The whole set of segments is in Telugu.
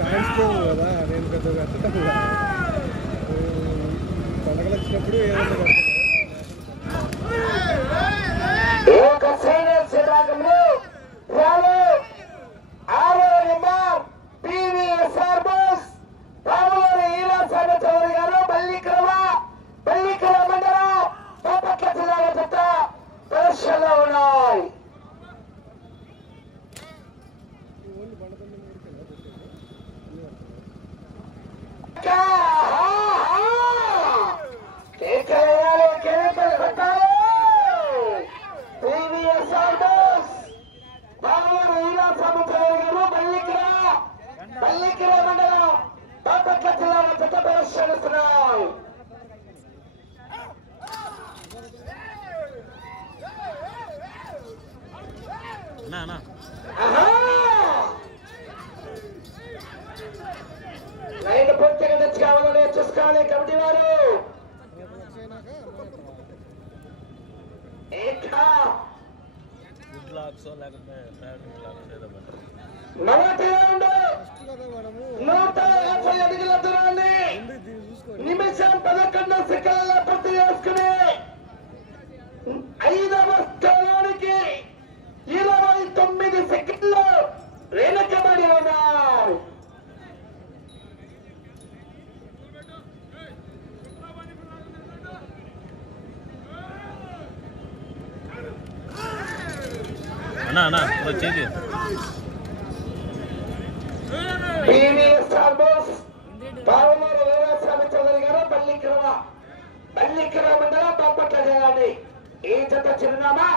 కాన్స్టేబుల్ కదా నేను పెద్దగా పండగలు వచ్చినప్పుడు ఏమన్నా లైన్ పూర్తిగా తెచ్చుకోవాలని చూసుకోవాలి కమిటీ వారు. నిమిషం 11 సెకండ్ల పూర్తి చేసుకుని 5వ స్థానానికి 29 సెకండ్లు వెనకబడి ఉన్నారు. మండలం బాపట్ల జిల్లాని ఈ జత చిరునామా.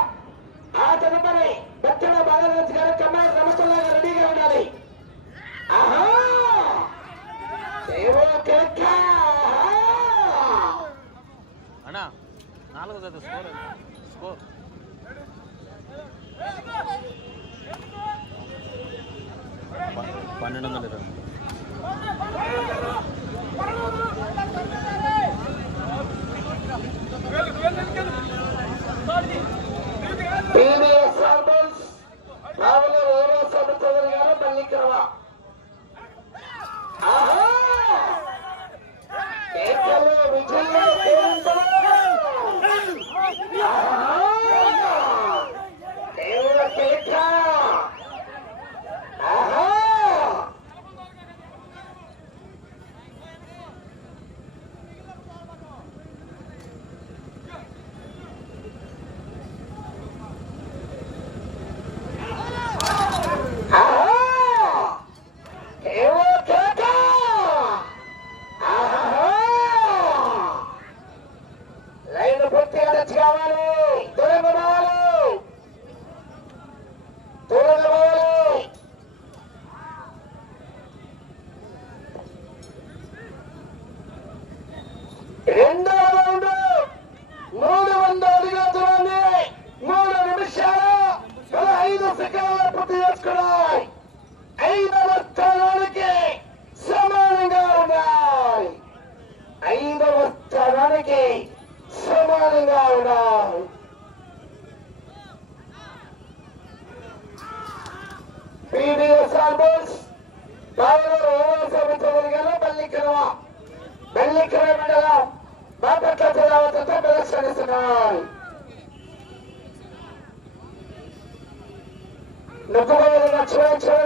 ఆ తదుపరి బచ్చన బాలరాజు గారు కమాల్ రమతుల్లా గారు రెడీగా ఉండాలి. అన్నా 4 జత స్కోర్ 1220.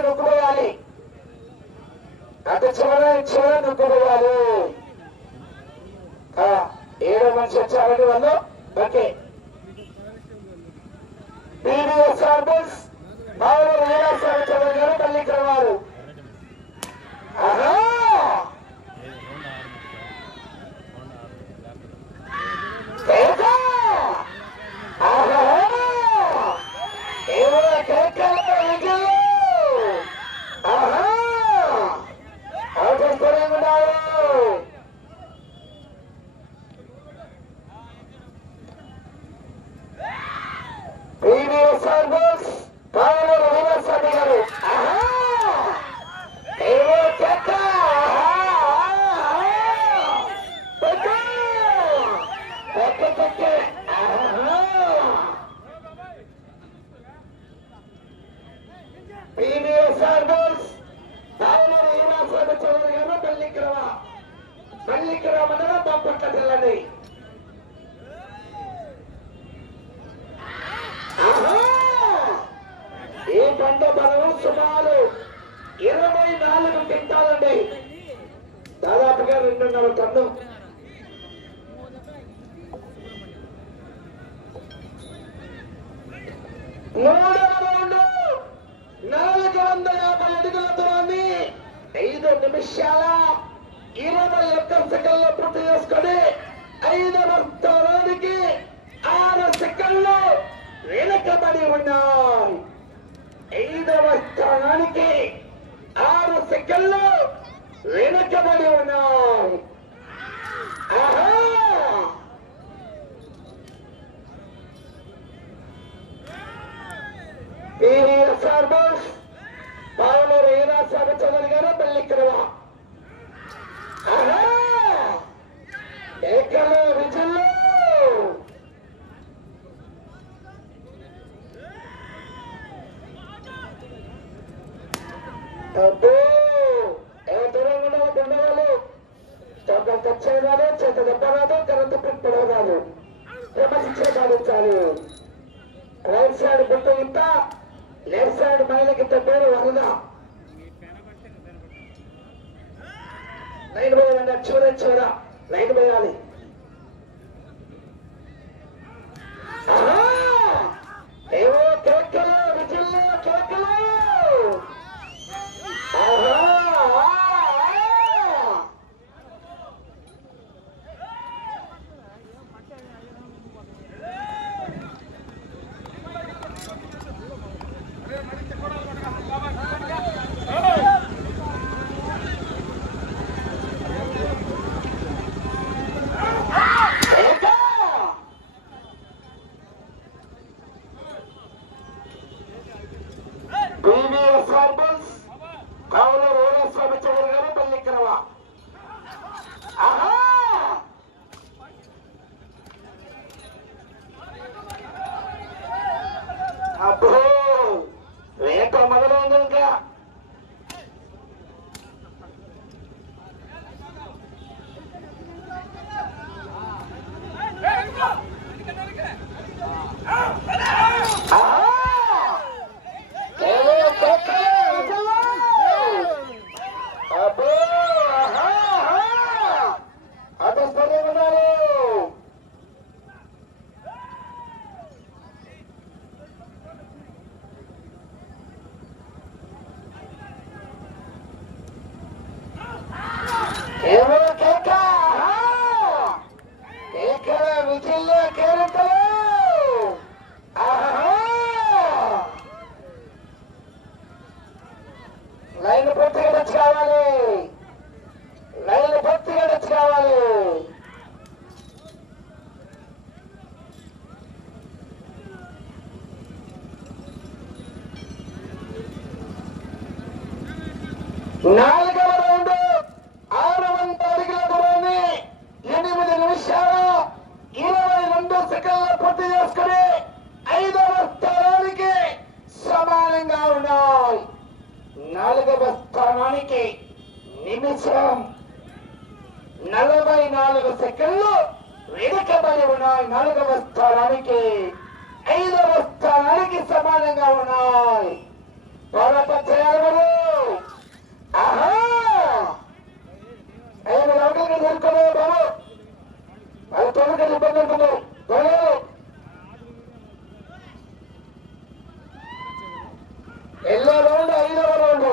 నొక్కుపోయాలి అటు చివర నొక్కుపోయాలి. 7 మనిషి వచ్చారండి వాళ్ళు. ఓకే బీబీఎస్ ఆర్బుల్స్ బావలూరు వీరాస్వామి చౌదరి గారు పల్లికర వారు. PBS Arbors, Bhavana Rima మల్లికర మండలం బాపట్ల జిల్లాని ఈ పంట బలం సుమారు 24 క్వింటాలండి. దాదాపుగా 2.5 టన్ను. మూడవ రౌండ్ 450 అడుగుల దూరాన్ని 5 నిమిషాల 21 సెకండ్లు పూర్తి చేసుకొని 5వ స్థానానికి 6 సెకండ్లు వెనుకబడి ఉన్నాయి. 5వ స్థానానికి 6 సెకండ్లు వెనుకబడి ఉన్నాయి. పివిఎస్ఆర్ బస్ పావులూరు ఈరాస్వామి చౌదరి గారు మల్లికరవ ఏకలు విజుల్లో అబ్బో ఏ దూరంలో ఉండవాళ్ళు తెచ్చేదాలు చేత దెబ్బరాదు కరెంటు పడవరాదు క్రమశిక్షణ పాటించాలి. రైట్ సైడ్ గుట్ట ఇంత లెఫ్ట్ సైడ్ మైలకింత పేరు వరద లైన్ పోయాలండి. చివర లైన్ పోయాలి. ఏవో కేకలు విజిల్లో కేకలు. అబ్బో రేట మొదలైంది. ఇంకా లైన్ పూర్తిగా తెచ్చి కావాలి. లైన్ పూర్తిగా తెచ్చి కావాలి. నాలుగవ రౌండ్ 600 అడుగుల దూరాన్ని 8 నిమిషాల 22 సెకండ్లు పూర్తి చేసుకుని 5వ స్థానానికి సమానంగా ఉన్నాయి. 4వ స్థానానికి నిమిషం 44 సెకండ్లు వెనుకబడి ఉన్నాయి. 4వ స్థానానికి 5వ స్థానానికి సమానంగా ఉన్నాయి. పోరాటలు 5 రౌండ్లుగా చేరుకునే బాబు అది తొలగ ఇబ్బంది ఉంటుంది. ఎల్లో రౌండ్ 5వ రౌండ్.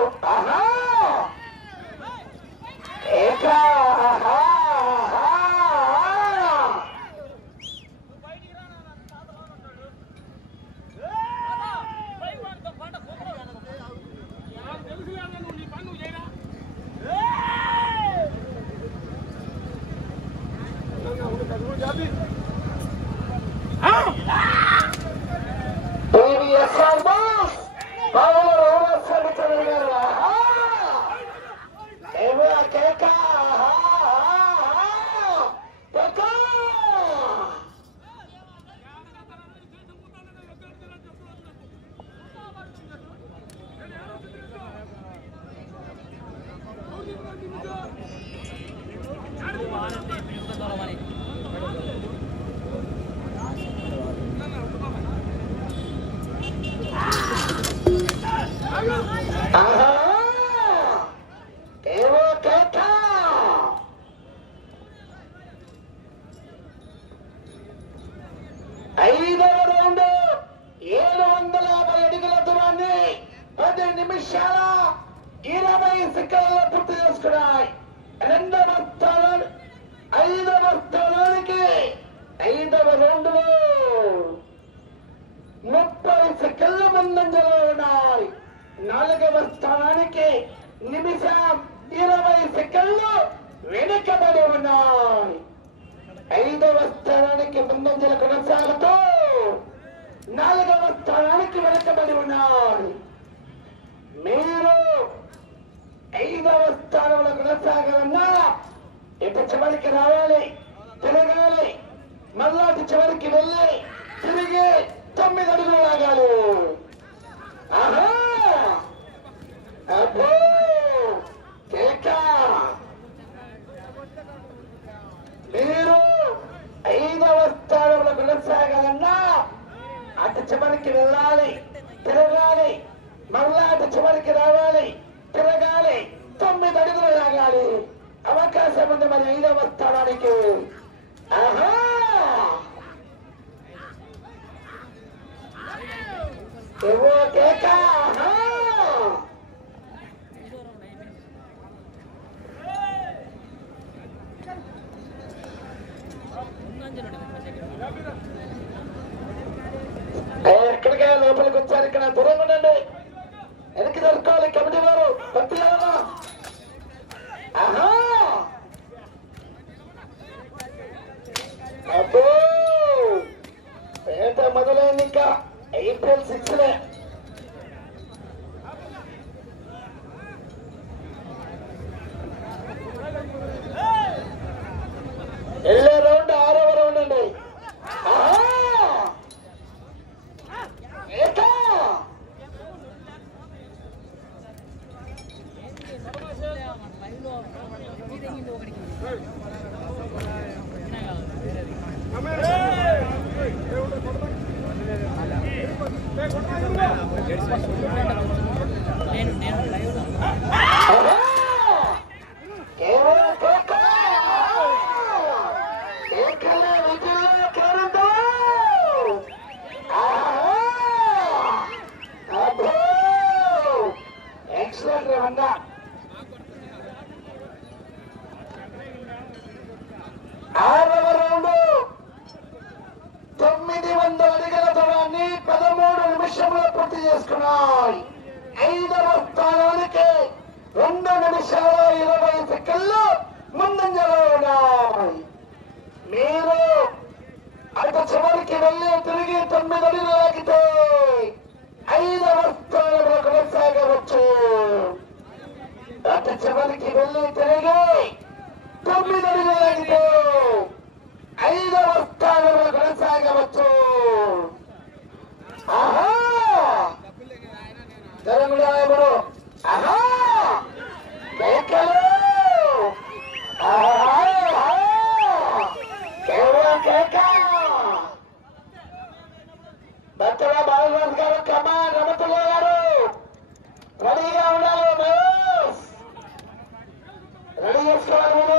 ఐదవ రౌండ్ 750 అడుగుల దూరాన్ని 10 నిమిషాల 20 సెకండ్లలో పూర్తి చేసుకున్నాయి. రెండవ స్థానానికి 5వ రౌండ్లో 30 సెకండ్ల ముందంజలో ఉన్నాయి. 4వ స్థానానికి నిమిషం 20 సెకండ్లు వెనుకబడి ఉన్నాయి. 5వ స్థానానికి ముందంజలు కొనసాగుతూ 4వ స్థానానికి వెనుకబడి ఉన్నాయి. మీరు 5వ స్థానంలో కొనసాగాలన్నా ఇటు చివరికి రావాలి, తిరగాలి, మళ్ళా అటు చివరికి వెళ్ళి తిరిగి 9 అడుగులు లాగాలి. మీరు 5వ స్థానంలో కొనసాగాలన్నా అటు చివరికి వెళ్ళాలి, తిరగాలి, మళ్ళా అటు చివరికి రావాలి, తిరగాలి, 9 అడుగులు లాగాలి. అవకాశం ఉంది మరి 5వ స్థానానికి. ఎక్కడికే లోపలికి వచ్చారు, ఇక్కడ దూరంగా ఉండండి, వెనక్కి దొరకాలి కమిటీ వారు. పంపియాలన్నా అబ్బో పేట మొదలైంది. ఇంకా April 6 వెళ్ళే రౌండ్ 6వ రౌండ్ అండి. ఆరవ రౌండ్ 900 అడుగుల దూరాన్ని 13 నిమిషంలో పూర్తి చేసుకున్నాయి. 5వ స్థానానికి 2 నిమిషాల 20 సెకండ్లు ముందంజలో ఉన్నాయి. మీరు అటు చివరికి వెళ్ళి తిరిగి 9 అడుగులు లాగితే 5వ స్థానంలో కొనసాగవచ్చు. అటు చివరికి వెళ్ళి తిరిగి 9 అడుగులు లాగితే 5వ స్థానంలో కొనసాగవచ్చు. తెలంగాణలో బట్టల బాలరాజు గారు, కమాన్ రమతుల్లా గారు రెడీగా ఉండాలి. రెడీ చేసుకోవాలి మీరు.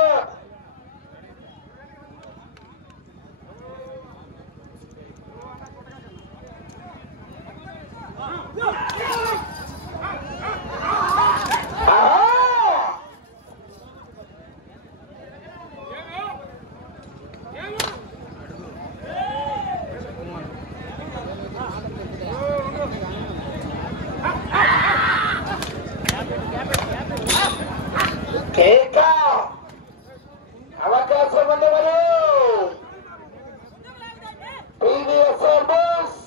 అవకాశం ఉన్నవారు PVSR బస్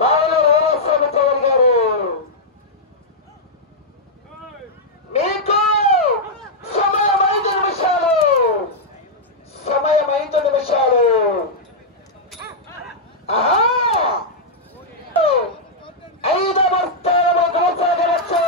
బాలరాజు గారు, మీకు సమయం 5 నిమిషాలు. 5వ స్థానంలో కొనసాగవచ్చు.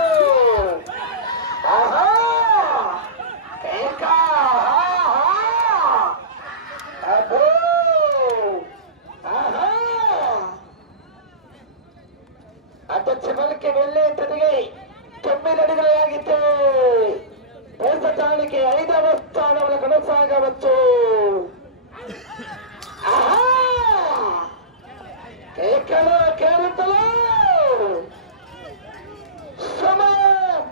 అడుగులు లాగితే ప్రస్తుతానికి 5వ స్థానంలో కొనసాగవచ్చు. కేకలు కేరింతలు సమయం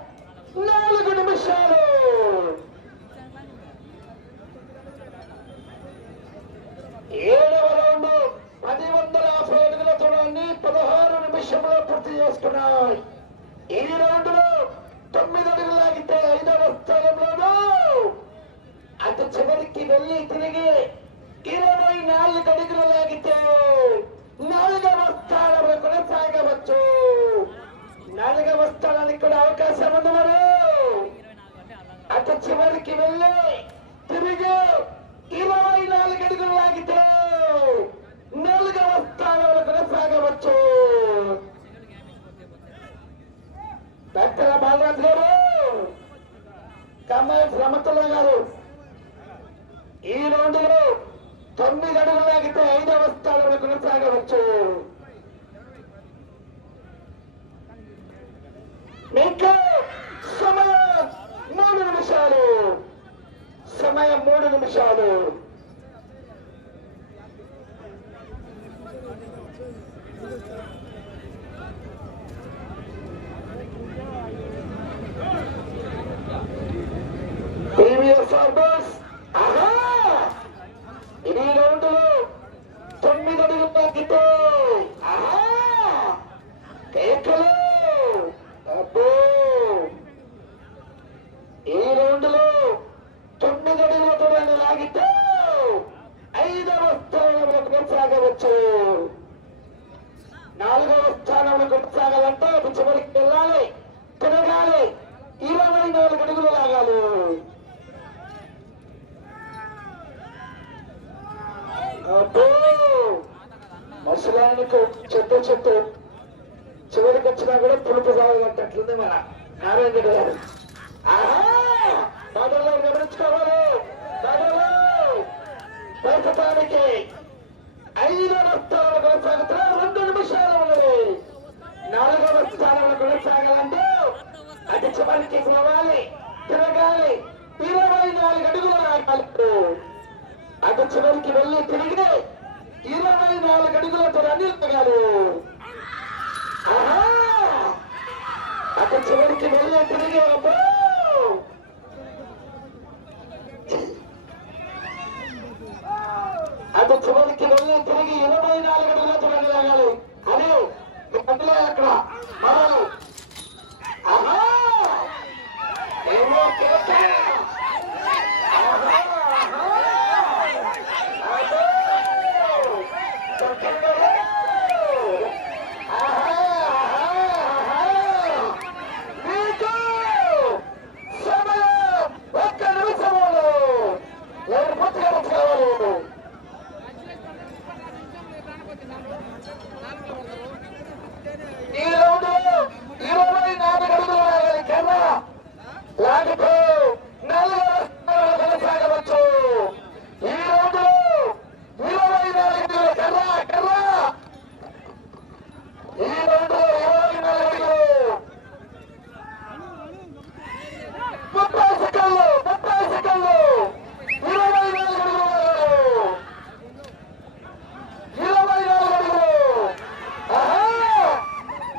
4 నిమిషాలు. ఏడవ రౌండ్ 1050 అడుగుల దూరాన్ని 16 నిమిషంలో పూర్తి చేసుకున్నాయి. ఈ రౌండ్ లో 9 అడుగులు లాగితే 5వ స్థానంలోనూ అటు చివరికి వెళ్ళి తిరిగి 24 అడుగులు లాగితే 4వ స్థానంలో కొనసాగవచ్చు. 4వ స్థానానికి కూడా అవకాశం ఉంది. మరి అటు చివరికి వెళ్ళి తిరిగి 24 అడుగులు లాగితే 4వ స్థానంలో కొనసాగవచ్చు. డాక్టర్ బాలరాజు గారు, కమ్మాయి రమతుల్లా గారు, ఈ రౌండ్లో 9 అడుగులు లాగితే 5వ స్థానంలో కొనసాగవచ్చు. మీకు సమయం 3 నిమిషాలు. సమయం 3 నిమిషాలు. ఈ రౌండ్ లో 9 అడుగులు లాగితే కేకలు. ఈ రౌండ్ లో 9 అడుగుల దూరాన్ని లాగితే 5వ స్థానంలో కొనసాగవచ్చు. 4వ స్థానంలో కొనసాగాలంటే అది చివరికి వెళ్ళాలి, తిరగాలి, 24 అడుగులు లాగాలి. మనుషులకు చెట్టు చివరికి వచ్చినా కూడా పులుపు సాగాలంటే అట్లుంది మన నారాయణ రెడ్డి గారు. దాదాలో గమనించుకోవాలి. దాదాలో ప్రస్తుతానికి 5వ స్థానంలో కొనసాగుతున్నా 2 నిమిషాలు ఉన్నది. 4వ స్థానంలో కొనసాగాలంటే అది చివరికి రావాలి, తిరగాలి, 24 అడుగులు లాగాలి. అటు చివరికి వెళ్ళి తిరిగి 24 అడుగులతో అన్ని లాగాలి. అటు చివరికి వెళ్ళి తిరిగి అటు చివరికి వెళ్ళి తిరిగి 24 అడుగులతో అన్ని లాగాలి. అని అందులో అక్కడ మరలు ఏమో కేక. ఈ రౌండ్ 24 అడుగులు లాగాలి కన్నా, లాగితే 4వ స్థానంలో కొనసాగవచ్చు. ఈ రౌండ్ 24 అడుగులు కర్రా. ఈ రౌండ్ 24 అడుగులు 30 సెకండ్లు. 24 అడుగులు. 24 అడుగులు.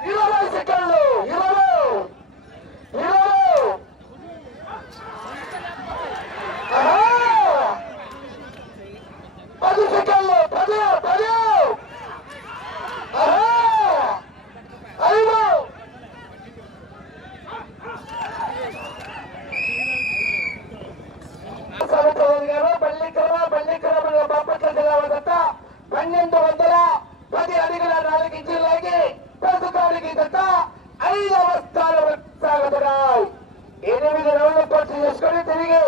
20 సెకండ్లు. 10 సెకండ్లు. 10 గారు బల్లిక్రమ బాపట్ల జిల్లా వద్ద 1210 అడుగుల 4 ఇంచులు లాగి ప్రస్తుతానికి దత్త 5వ స్థానంలో సాగుతున్నాయి. 8 రౌండ్లు పూర్తి చేసుకొని తిరిగి